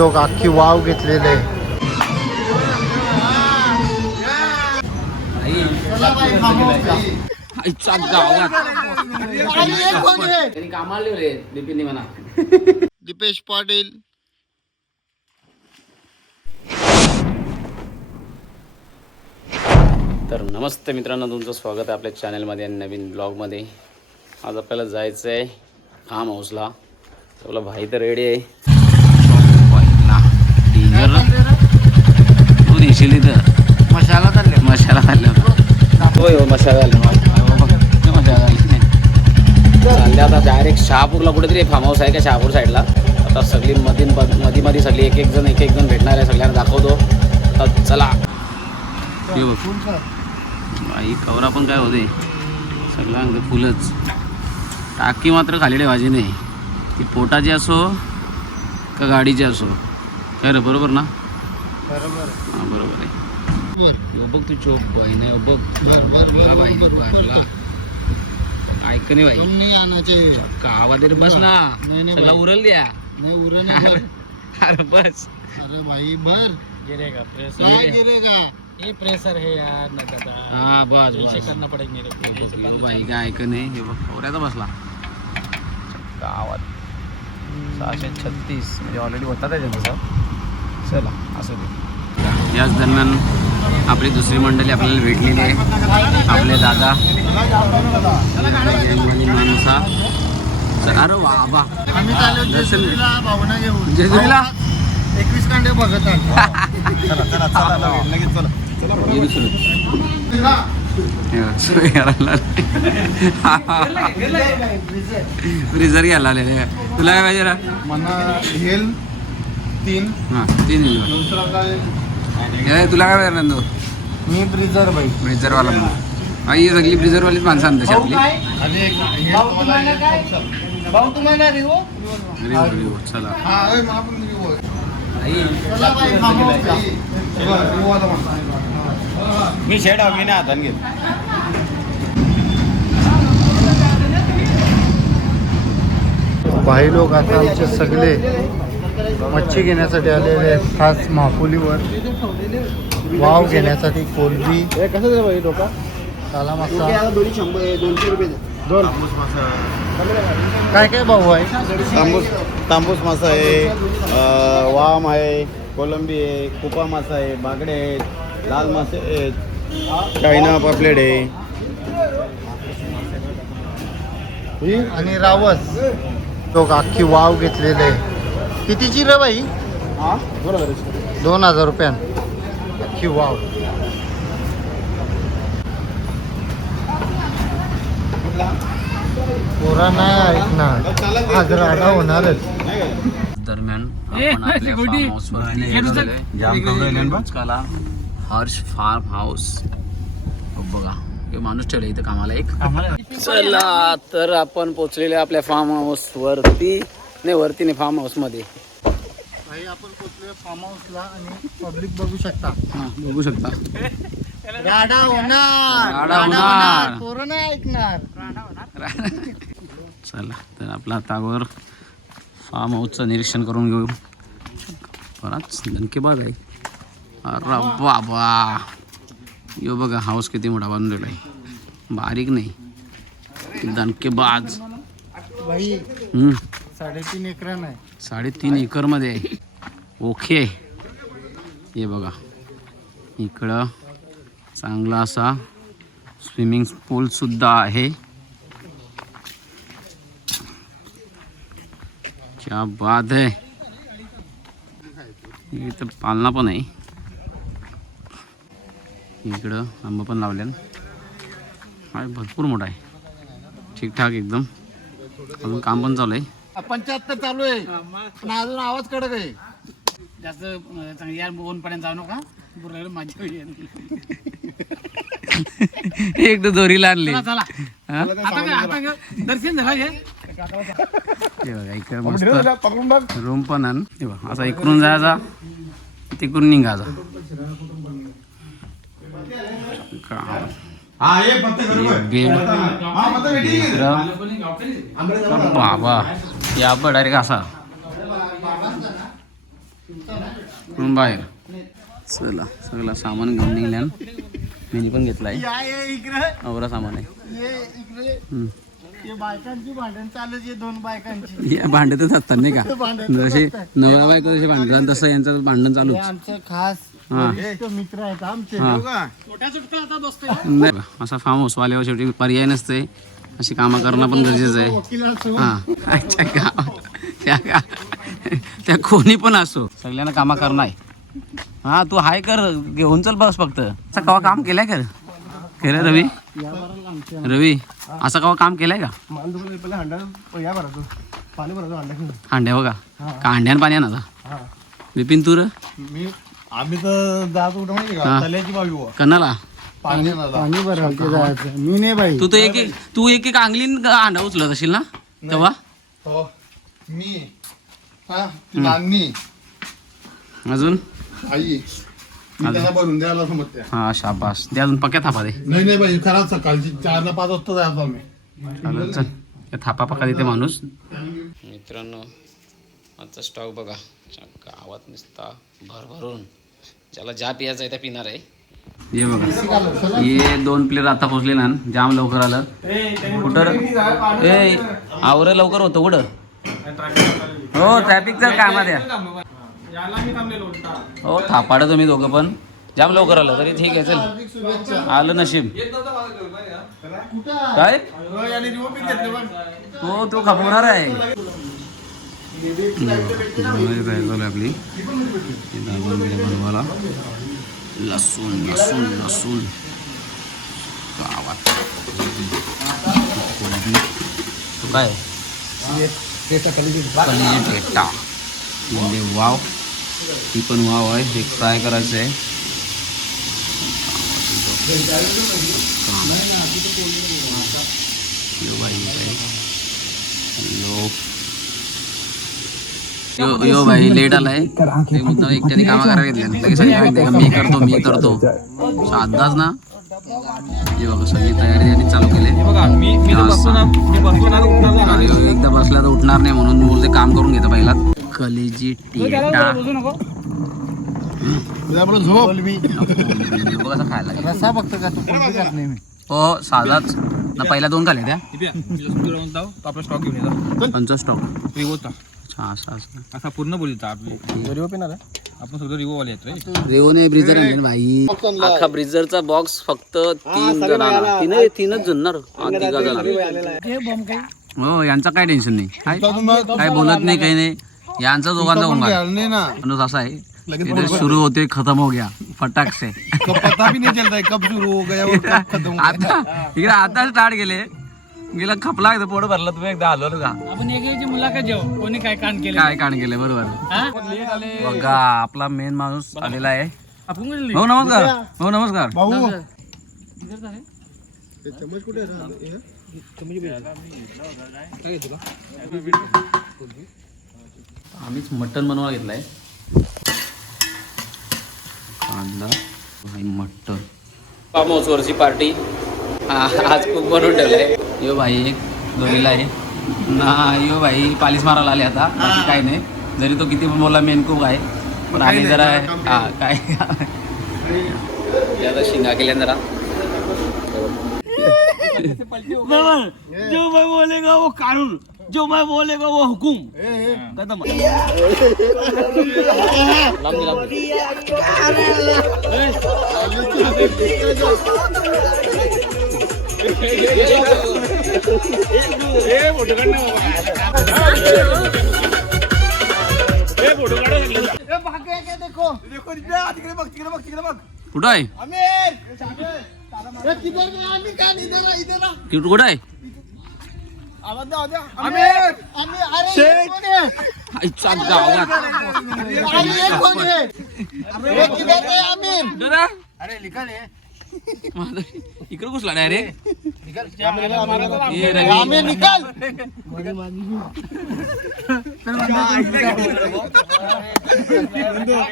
लोक अख्खी वाव घेतलेले. दीपेश पाटील. तर नमस्ते मित्रांनो, तुमचं स्वागत आहे आपल्या चॅनलमध्ये आणि नवीन ब्लॉगमध्ये. आज आपल्याला जायचं आहे फार्म हाऊसला. आपला भाई तर रेडी आहे. तू देशील इथं मशाला चालले होय हो मशाला चालले आता डायरेक्ट शहापूरला कुठेतरी फार्म हाऊस आहे का शहापूर साईडला. आता सगळी मध्ये सगळी एक एक जण भेटणार आहे. सगळ्यांना दाखवतो. आता चला. बाई कवरा पण काय होते सगळ्यांकडे फुलच. टाकी मात्र खाली ठेवायची नाही. ती पोटाची असो का गाडीची असो. काय रे बरोबर ना? बरोबर. हां बरोबर आहे. बघ तू चोप बाई नाही बघ बाई ऐक नाही बाई का आवाज बस ना. सगळा उरल द्या. अरे बस. अरे भाई भर गिरेगा प्रेशर काय गिरेगा. ये प्रेशर है यार ना दादा. हां बस ऐसे बस करना पड़ेंगे रे. बाई काय ऐक नाही. हे बघ कवऱ्याचा बसला आवाज. 636 म्हणजे ऑलरेडी होता त्याच्या तसा. चला असं दे. याच दरम्यान आपली दुसरी मंडळी आपल्याला भेटलेली आहे. आपले दादा माणसा. अरे बाबा आम्ही चाललो जेजुरीला भावना घेऊन. जेजुरीला 21 कांडे बघत फ्रीजर घ्यायला आलेले. तुला काय पाहिजे रा? मना हेल 3. हां 3 दुसरा काय तुला काय पाहिजे नंदू? मी ब्रिजर भाई. ब्रिजरवाला ही सगळी ब्रिजरवालीच माणसं आणते आपली. आणि एक हे तुम्हाला भाऊ तुम्हाला रिवो. चला हा ओय मला पण रिवो. चला भाई मामा. रिवो आला म्हणता. मी शेड हवी ना हातान घेत. भाई लोक आता आमचे सगळे मच्छी घेण्यासाठी आलेले आहेत. खास महापुलीवर वाव घेण्यासाठी. कोलबी कसं भाई डोका काला मासा 200 रुपये. काय काय भाऊ आहे? तांबूस मासा आहे, वाम आहे, कोलंबी आहे, कुपा मासा आहे, बागडे आहेत, लाल मासे आहेत, चायना पापलेट आहे आणि रावस. लोक अख्खी वाव घेतलेले. कितीची रे बाई? 2000 रुपयान अख्खी वाव. पोरा नाही ऐकणार. आज राडा होणारच. दरम्यान आपण आपल्या फार्म हाऊसवरती हर्ष फार्म हाऊस. बघा हे माणूस ठेवला इथं कामाला एक. चला तर आपण पोचलेले आपल्या फार्म हाऊस वरती. नाही वरती नाही फार्म हाऊस मध्ये. भाई आपण पोचलोय फार्म हाऊसला आणि पब्लिक बघू शकता. हां बघू शकता. राडा होणार. राडा होणार. पोरं नाही ऐकणार. चला तर आपला आतावर फार्म हाऊसचं निरीक्षण करून घेऊ. बराच दणकेबाज आहे. अरे बाबा यो बघा हाऊस किती मोठा बांधलेला आहे. बारीक नाही दणकेबाज. भाई 3.5 एकर नाही. 3.5 एकरमध्ये आहे. ओके हे बघा इकडं चांगला असा स्विमिंग पूलसुद्धा आहे. क्या बात है. इथं पालना पण आहे. इकडं आंबा पण लावल्या. भरपूर मोठा आहे. ठीकठाक एकदम. अजून काम पण चालू आहे. 75 चालू आहे पण अजून आवाज कडक आहे. जास्त चांगली यार ऊन पर्यंत जाऊ नका. बुरला माझी एकदा दोरीला आणली. चला आता दर्शन झालं हे. हे बघा इकडे मस्त रूम पण आण. हे बघा असा इकडून जायचा तिकडून निघायचा. बेड बाबा या डायरेक्ट असा म्हणून बाहेर चला सगळं सामान घेऊन निघल्या मी पण घेतलाय अवरा सामान आहे बायकांची भांडण चालू आहे, 2 बायकांची या भांडतच असतात नाही का जसे नवरा बायको जसे भांडतात तसं यांचं भांडण चालू आमचे खास मित्र आहेत आमचे. नाही का? असा फार्म हाऊस वाल्यावर शेवटी पर्याय नसते अशी कामं करणं पण गरजेचं आहे हा अच्छा त्या कोणी पण असो सगळ्यांना कामं करणं आहे हा तू हाय कर घेऊन चल बस फक्त असं कवा काम केलंय कर केलं रवी असं कवा काम केलंय का हांड्या बघा का हांड्यान पाण्यान आता बिपिन तू र आम्ही तर जात होतो माहिती का तल्याची बावी कणाला पाणी भरायला ते जायचं. मी नाही बाई. तू एक अंगलीन हांडा उचलत असेल ना तेव्हा मी नानी अजून आई त्यांना बनवून द्यायला समजते. हा शाबास ते अजून पक्या थापा दे नाही बाई खराब सकाळची 4 ते 5 वाजता जायचो आम्ही. चालेल चल त्या थापा पक्का देते माणूस मित्रांनो आजचा स्टॉक बघा गावात नुसता भरभरून ज्याला ज्या पियाचा आहे त्या पिणार आहे ये बघा ये 2 प्लेअर आता पोचले ना जाम लवकर आलं कुठं ए आवर लवकर होतं कुठं हो ट्रॅफिकचं कामात या हो थापाडं तुम्ही दोघं पण जाम लवकर आलं तरी ठीक आहे चल आलं नशीब काय तो खपवणार आहे आपली बनवायला लसूण लसूण लसूण गावात तो काय ठेटा म्हणजे वाव ती पण वाव आहे हे फ्राय करायचं आहे यो भाई लेट आलाय ते मुद्दा एकट्याने कामा करायला घेतल्या लगेच सांगितलं मी करतो साधाच ना हे बघा सगळी तयारी त्यांनी चालू केली एकदा बसला तर उठणार नाही म्हणून बोलते काम करून घेतो पहिला कलेजी टेटा कसं खायला रस्सा बघतो का तू कोणती खात नाही मी. हो साधाच ना पहिला 2 खाले त्या आपला स्टॉक घेऊन येतो पंच स्टॉक रिवोचा असं असा पूर्ण बोलतो आपली रिवो पिणार आपण सगळं रिवो वाले आहेत रे रेवोने ब्रिजर आणले भाई अख्खा ब्रिजरचा बॉक्स फक्त 3 जणांना तीनच जुनणार हो यांचा काय टेन्शन नाही काय बोलत नाही काही नाही यांचा दोघांचा माणूस असा आहे इधर शुरू होते खत्म हो गया फटाक से पता भी नहीं चलता है कब शुरू हो गया और कब खत्म हो गया. आता स्टार्ट गेला खपला एकदा पोट भरला तुम्ही एकदा आलो का आपण एक मुलाखत जेव कोणी काय कांड केलं काय कांड केले बरोबर बघा आपला मेन माणूस आलेला आहे आपण भाऊ नमस्कार भाऊ नमस्कार भाऊ आम्हीच मटन बनवायला घेतलाय कांदा मटन फार्म हाऊस वरची पार्टी आज खूप बनवून ठेवलाय यो भाई एक दोरीला आहे ना यो भाई पालीस मारायला आले आता बाकी काय नाही जरी तो किती पण बोलला मेन कुक आहे पण आम्ही जरा हा काय आता शिंगा केल्या जरा जो मैं बोलेगा वो कानून जो मैं बोलेगा वो हुकुम कदम कुठं आहे कुठं आहे आईच्या गावात इकडे घुसला डायरेक्ट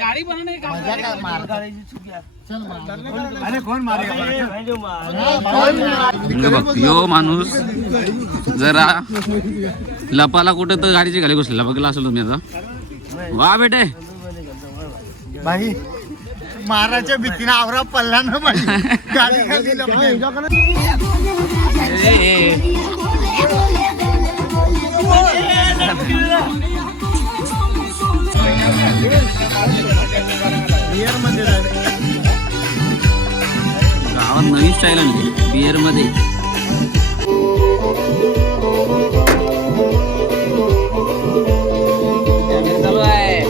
गाडी बनवणे बघ यो माणूस जरा लपाला कुठं तर गाडीची खाली घुसलेला बघला असेल तुम्ही आता वा बेटे बाई माराच्या भीतीने आवरा पडला ना बाई गाडी खाली लपलेली. बियर मध्ये गावात नवीन स्टाईल आणली बिअर मध्ये. चालू आहे.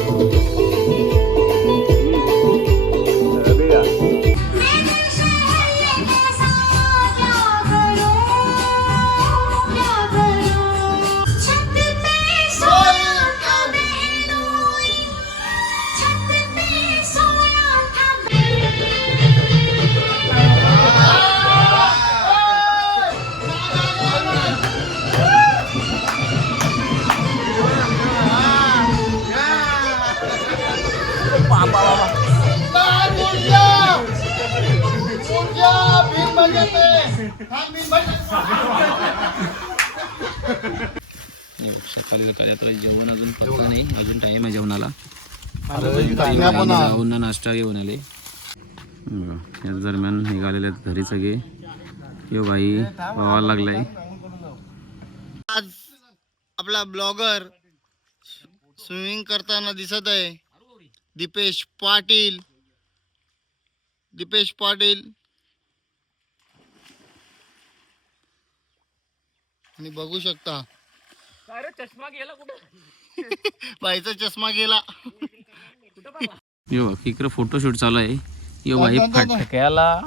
सकाळी सकाळी आता जेवण अजून पत्ता नाही, अजून टाइम आहे जेवणाला. जाऊन नाश्ता घेऊन आले. याच दरम्यान निघालेले आहेत घरी सगळे. यो भाई पवायला लागलाय. आज आपला ब्लॉगर स्विमिंग करताना दिसत आहे दीपेश पाटील. दीपेश पाटील आणि बघू शकता बाईचा चष्मा गेला. यो इकडे फोटोशूट चालू आहे. यो भाई फटक्याला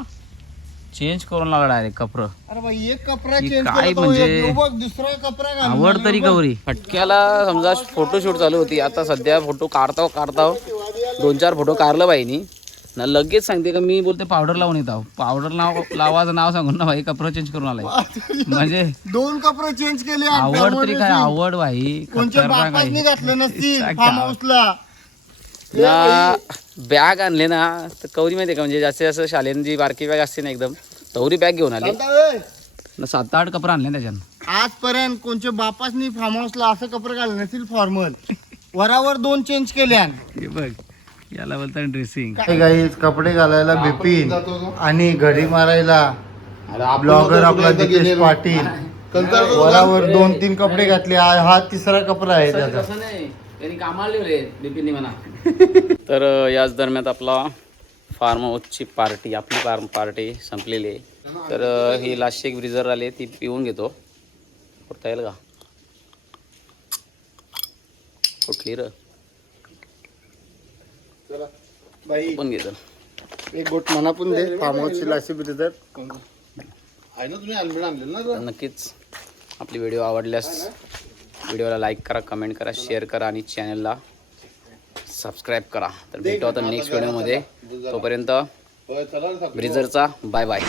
चेंज करून लागला डायरेक्ट कपडं. अरे भाई एक कपडा ही चेंज काय करतो, म्हणजे एक बघ दुसरा कपडा घाल. आवड तरी गौरी. फटक्याला समजा फोटोशूट चालू होती, आता सध्या फोटो काढताव 2-4 फोटो काढलं बाईनी ना, लगेच सांगते का मी बोलते पावडर लावून येतो. पावडर लावायचं नाव सांगून ना भाई कपडं चेंज करून आलाय. म्हणजे 2 कपडे चेंज केले. आवड तरी काय आवड भाई. कोणच्या बापासनी घातले नसतील फार्म हाऊसला ना. बॅग आणले ना तर कवरी माहिती का, म्हणजे जास्तीत जास्त शालेन जी बारकी बॅग असते ना एकदम तवरी बॅग घेऊन आले ना. 7-8 कपडे आणले त्याच्यानं. आजपर्यंत कोणच्या बापासनी फार्म हाऊसला असं कपडे घालले नसतील फॉर्मल. वरावर 2 चेंज केल्या. हे बघ याला बोलतात ड्रेसिंग. गाईज कपडे घालायला बिपिन आणि घडी मारायला ब्लॉगर आपला दीपेश पाटील. वरावर 2-3 कपडे घातले. हा 3रा कपडा आहे त्याचा. त्यांनी कामाला ठेवले बिपिननी म्हणा. तर याच दरम्यान आपला फार्म हाऊसची पार्टी, आपली फार्म पार्टी संपलेली आहे. तर ही लास्ट एक ब्रिजर आले ती पिऊन घेतो. फुटता येईल का? फुटली र पण घेतो. एक गोट मना पण दे. फार्म हाऊसची लाशी ब्रिजर नक्कीच आपली व्हिडिओ आवडल्यास व्हिडिओला लाईक करा, कमेंट करा, शेअर करा आणि चॅनलला सबस्क्राईब करा. तर भेटू आता नेक्स्ट व्हिडिओमध्ये. तोपर्यंत ब्रिजरचा बाय बाय.